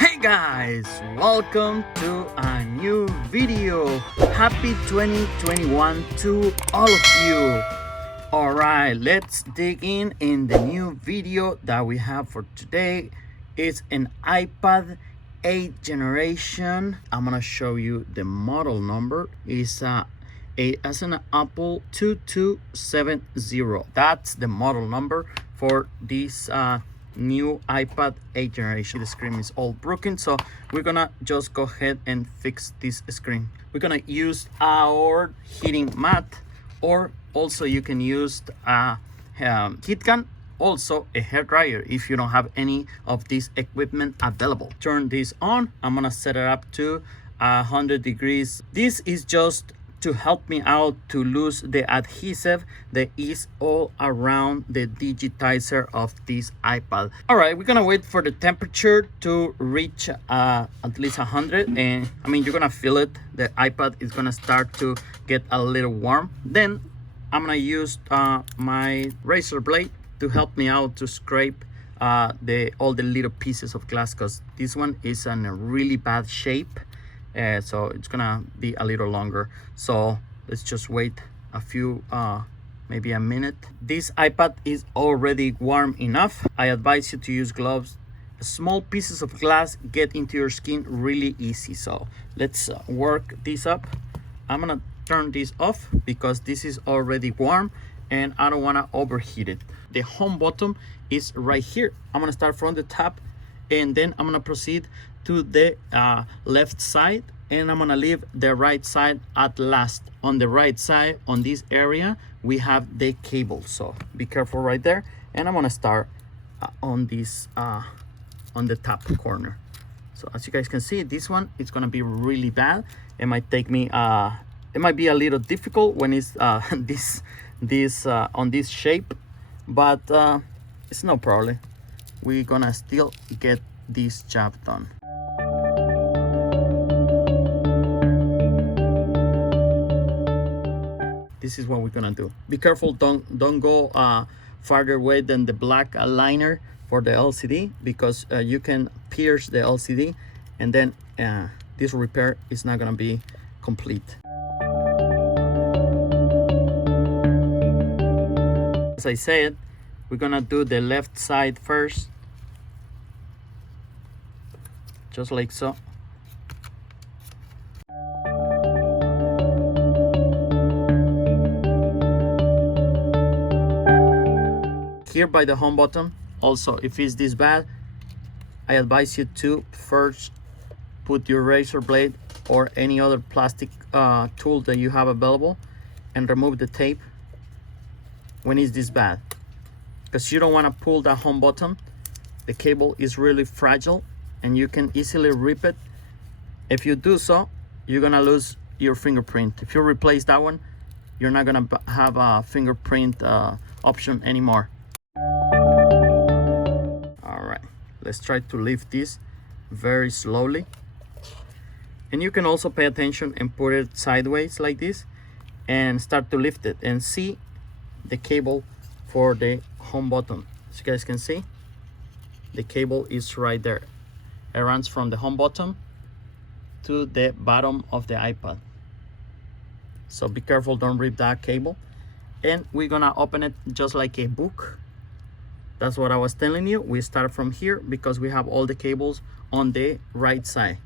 Hey guys, welcome to a new video. Happy 2021 to all of you. Alright, let's dig in the new video that we have for today. It's an iPad 8th generation. I'm gonna show you the model number. It's as an Apple 2270. That's the model number for this new iPad 8th generation. The screen is all broken, so we're gonna just go ahead and fix this screen. We're gonna use our heating mat, or also you can use a heat gun, also a hair dryer if you don't have any of this equipment available. Turn this on. I'm gonna set it up to 100 degrees. This is just to help me out to lose the adhesive that is all around the digitizer of this iPad. All right, we're gonna wait for the temperature to reach at least 100, and I mean, you're gonna feel it. The iPad is gonna start to get a little warm. Then I'm gonna use my razor blade to help me out to scrape all the little pieces of glass, because this one is in a really bad shape. So it's gonna be a little longer, so let's just wait a few maybe a minute. This iPad is already warm enough. I advise you to use gloves. Small pieces of glass get into your skin really easy, so let's work this up. I'm gonna turn this off because this is already warm and I don't want to overheat it. The home button is right here. I'm gonna start from the top, and then I'm gonna proceed to the left side, and I'm gonna leave the right side at last. On the right side, on this area, we have the cable, so be careful right there. And I'm gonna start on this on the top corner. So as you guys can see, this one is gonna be really bad. It might take me it might be a little difficult when it's this on this shape, but it's no problem. We're gonna still get this job done. This is what we're gonna do. Be careful, don't go farther away than the black liner for the LCD, because you can pierce the LCD, and then this repair is not gonna be complete. As I said, we're gonna do the left side first, just like so. Here by the home button, also, if it's this bad, I advise you to first put your razor blade or any other plastic tool that you have available and remove the tape when it's this bad, because you don't want to pull that home button. The cable is really fragile and you can easily rip it. If you do so, you're gonna lose your fingerprint. If you replace that one, you're not gonna have a fingerprint option anymore. All right, let's try to lift this very slowly, and you can also pay attention and put it sideways like this and start to lift it and see the cable for the home button. As you guys can see, the cable is right there. It runs from the home button to the bottom of the iPad. So be careful, don't rip that cable. And we're gonna open it just like a book. That's what I was telling you. We start from here because we have all the cables on the right side.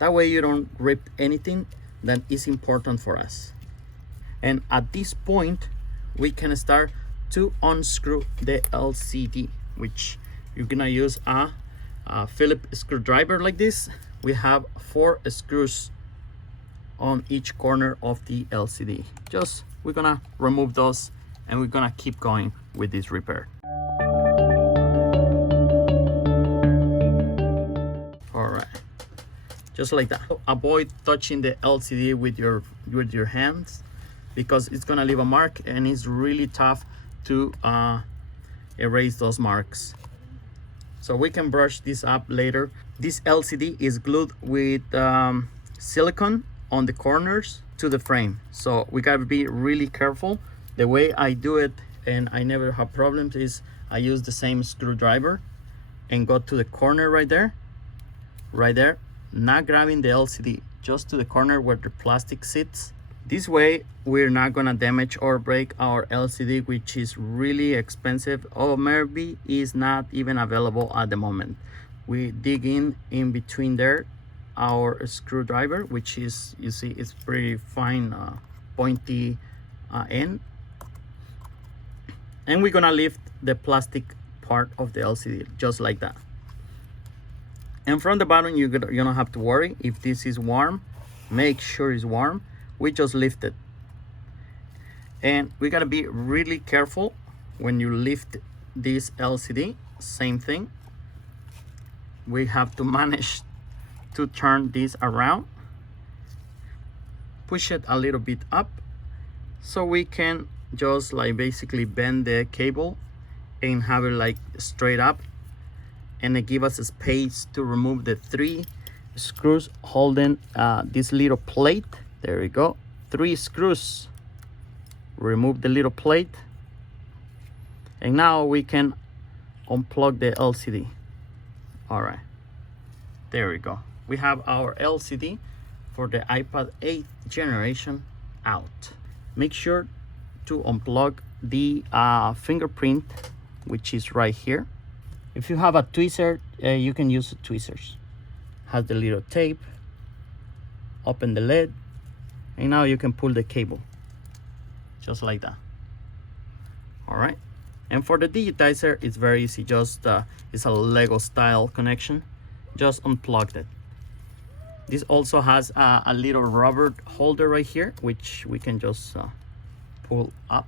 That way you don't rip anything that is important for us. And at this point, we can start to unscrew the LCD, which you're gonna use a Phillips screwdriver like this. We have 4 screws on each corner of the LCD. We're gonna remove those, and we're gonna keep going with this repair. All right, just like that. Avoid touching the LCD with your hands, because it's gonna leave a mark and it's really tough to erase those marks. So we can brush this up later. This LCD is glued with silicone on the corners to the frame, so we gotta be really careful. The way I do it, and I never have problems, is I use the same screwdriver and go to the corner right there right there, not grabbing the LCD, just to the corner where the plastic sits. This way we're not gonna damage or break our LCD, which is really expensive, or maybe is not even available at the moment. We dig in between there our screwdriver, which is, you see, it's pretty fine, pointy end, and we're gonna lift the plastic part of the LCD just like that. And from the bottom, you don't have to worry if this is warm. Make sure it's warm. We just lift it, and we gotta be really careful when you lift this LCD. Same thing, we have to manage to turn this around, push it a little bit up, so we can just like basically bend the cable and have it like straight up, and it give us a space to remove the 3 screws holding this little plate. There we go, 3 screws. Remove the little plate, and now we can unplug the LCD. All right, there we go. We have our LCD for the iPad 8th generation out. Make sure to unplug the fingerprint, which is right here. If you have a tweezer, you can use tweezers. Has the little tape. Open the lid, and now you can pull the cable just like that. All right, and for the digitizer, it's very easy. Just it's a Lego style connection. Just unplug it. This also has a little rubber holder right here, which we can just pull up.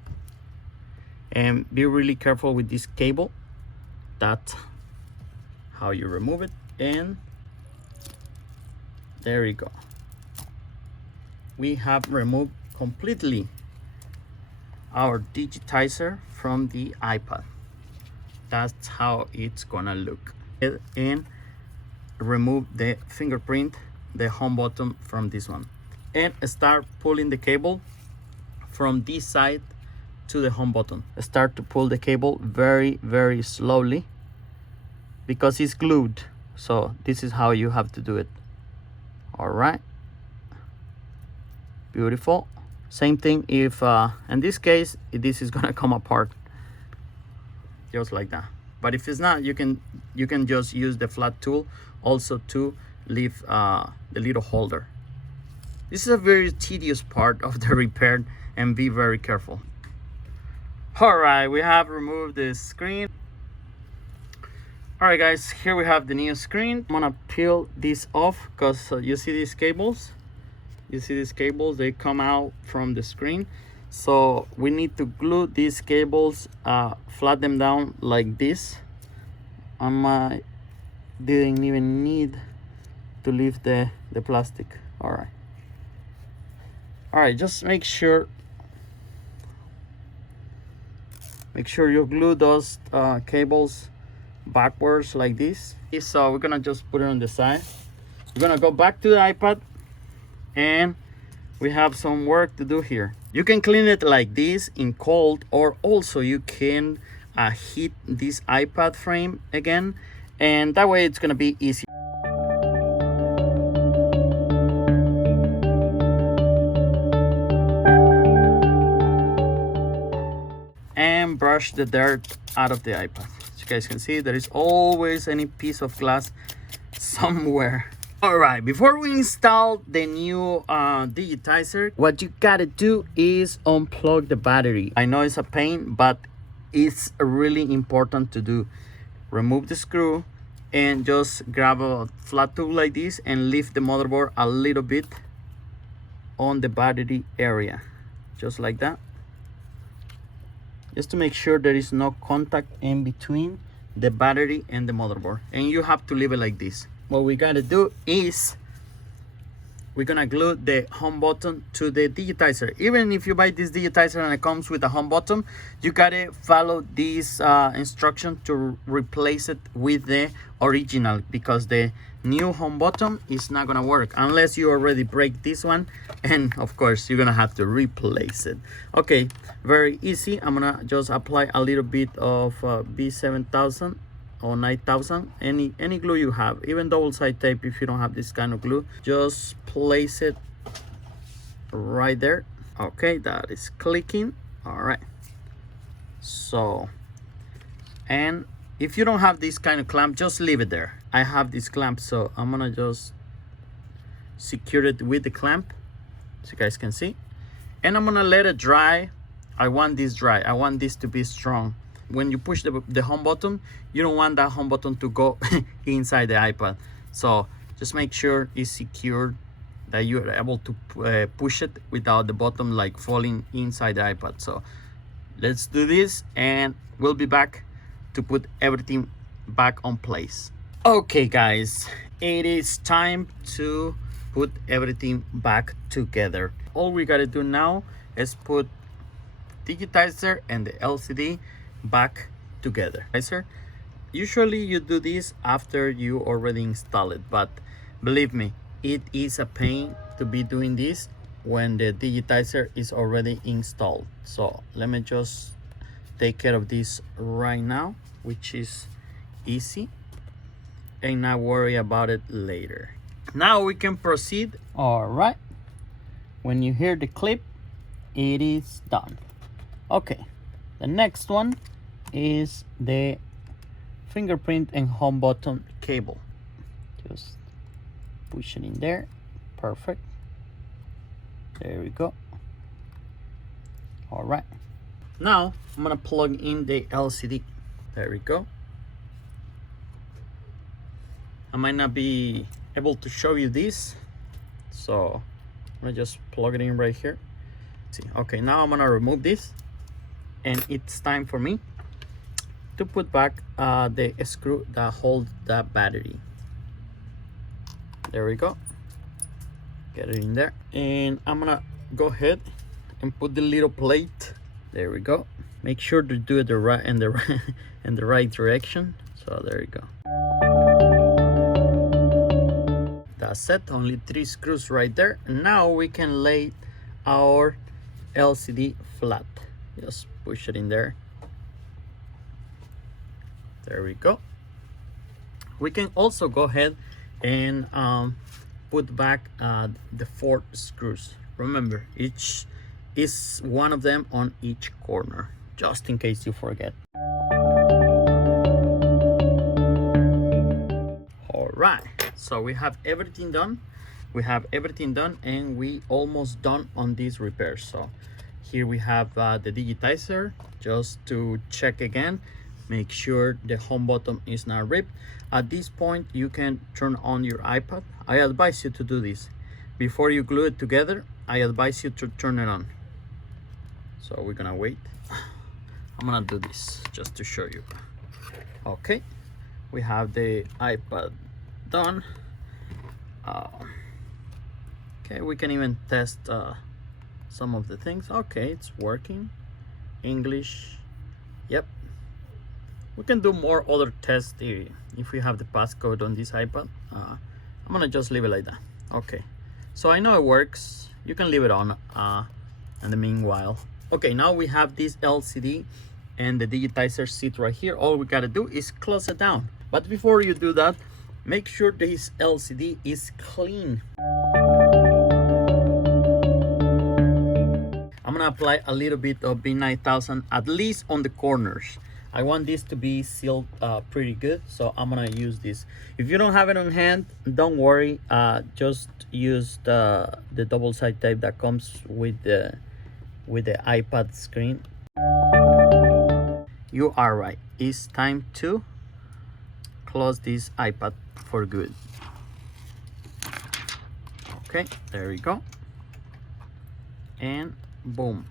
And be really careful with this cable. That's how you remove it, and there you go. We have removed completely our digitizer from the iPad. That's how it's gonna look. And remove the fingerprint, the home button from this one, and start pulling the cable from this side to the home button. Start to pull the cable very slowly because it's glued. So this is how you have to do it. All right, beautiful. Same thing if in this case this is gonna come apart just like that, but if it's not, you can just use the flat tool also to leave the little holder. This is a very tedious part of the repair, and be very careful. All right, we have removed the screen. All right guys, here we have the new screen. I'm gonna peel this off because you see these cables, they come out from the screen. So we need to glue these cables, flat them down like this. I didn't even need to lift the plastic. All right, just make sure you glue those cables backwards like this. So we're gonna just put it on the side. We're gonna go back to the iPad, and we have some work to do here. You can clean it like this in cold, or also you can heat this iPad frame again, and that way it's gonna be easy. And brush the dirt out of the iPad. As you guys can see, there is always any piece of glass somewhere. All right, before we install the new digitizer, what you gotta do is unplug the battery. I know it's a pain, but it's really important to do. Remove the screw and just grab a flat tool like this and lift the motherboard a little bit on the battery area, just like that. Just to make sure there is no contact in between the battery and the motherboard, and you have to leave it like this. What we gotta do is we're gonna glue the home button to the digitizer. Even if you buy this digitizer and it comes with a home button, you gotta follow this instruction to replace it with the original, because the new home button is not gonna work unless you already break this one, and of course you're gonna have to replace it. Okay, very easy. I'm gonna just apply a little bit of B7000 or 9000, any glue you have, even double side tape. If you don't have this kind of glue, just place it right there. Okay, that is clicking. All right, so, and if you don't have this kind of clamp, just leave it there. I have this clamp, so I'm gonna just secure it with the clamp so you guys can see, and I'm gonna let it dry. I want this dry. I want this to be strong. When you push the home button, you don't want that home button to go inside the iPad. So just make sure it's secured, that you're able to push it without the bottom like falling inside the iPad. So let's do this, and we'll be back to put everything back on place. Okay guys, it is time to put everything back together. All we gotta do now is put digitizer and the LCD back together. Usually you do this after you already install it, but believe me, it is a pain to be doing this when the digitizer is already installed. So let me just take care of this right now, which is easy, and not worry about it later. Now we can proceed. All right, when you hear the clip, it is done. Okay, the next one is the fingerprint and home button cable. Just push it in there. Perfect. There we go. All right, now I'm gonna plug in the LCD. There we go. I might not be able to show you this, so I'm gonna just plug it in right here. See, okay, now I'm gonna remove this, and it's time for me to put back the screw that holds the battery. There we go. Get it in there, and I'm gonna go ahead and put the little plate. There we go. Make sure to do it the right in the right in the right direction. So there you go. That's it. Only 3 screws right there. Now we can lay our LCD flat. Just push it in there. There we go. We can also go ahead and put back the 4 screws. Remember, each is one of them on each corner, just in case you forget. All right, so we have everything done. And we almost done on these repairs. So here we have the digitizer, just to check again, make sure the home button is not ripped. At this point, you can turn on your iPad. I advise you to do this before you glue it together. I advise you to turn it on. So we're gonna wait. I'm gonna do this just to show you. Okay, we have the iPad done. Okay, we can even test some of the things. Okay, it's working. English, yep. We can do more other tests if we have the passcode on this iPad. I'm gonna just leave it like that. Okay, so I know it works. You can leave it on in the meanwhile. Okay, now we have this LCD and the digitizer sit right here. All we gotta do is close it down. But before you do that, make sure this LCD is clean. I'm gonna apply a little bit of B9000, at least on the corners. I want this to be sealed pretty good, so I'm gonna use this. If you don't have it on hand, don't worry. Just use the double side tape that comes with the iPad screen. You are right. It's time to close this iPad for good. Okay, there we go. And boom.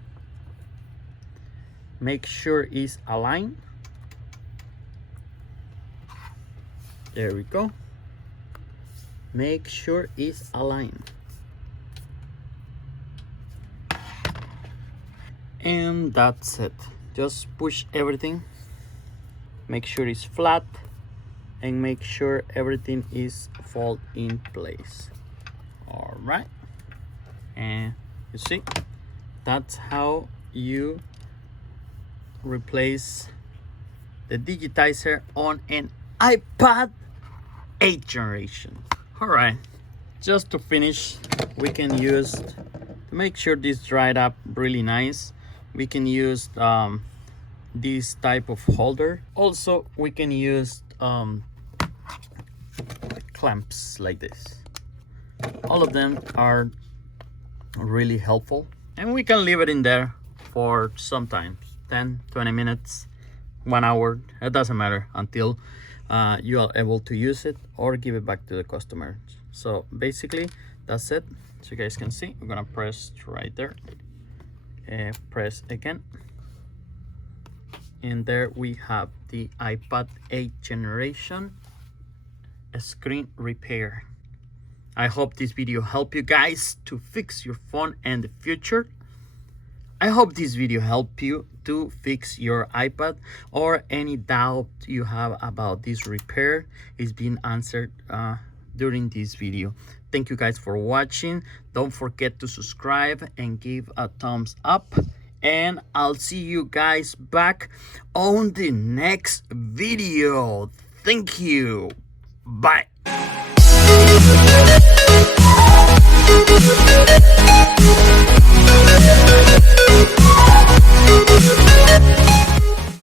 Make sure it's aligned. There we go. Make sure it's aligned. And that's it. Just push everything. Make sure it's flat, and make sure everything is fall in place. All right, and you see, that's how you replace the digitizer on an iPad 8th generation. Alright, just to finish, we can use, to make sure this dried up really nice, we can use this type of holder. Also, we can use clamps like this. All of them are really helpful, and we can leave it in there for sometimes 10-20 minutes, 1 hour, it doesn't matter, until you are able to use it or give it back to the customer. So basically that's it. So you guys can see, we're gonna press right there, press again, and there we have the iPad 8th generation screen repair. I hope this video helped you guys to fix your phone in the future. I hope this video helped you to fix your iPad, or any doubt you have about this repair is being answered during this video. Thank you guys for watching. Don't forget to subscribe and give a thumbs up, and I'll see you guys back on the next video. Thank you. Bye.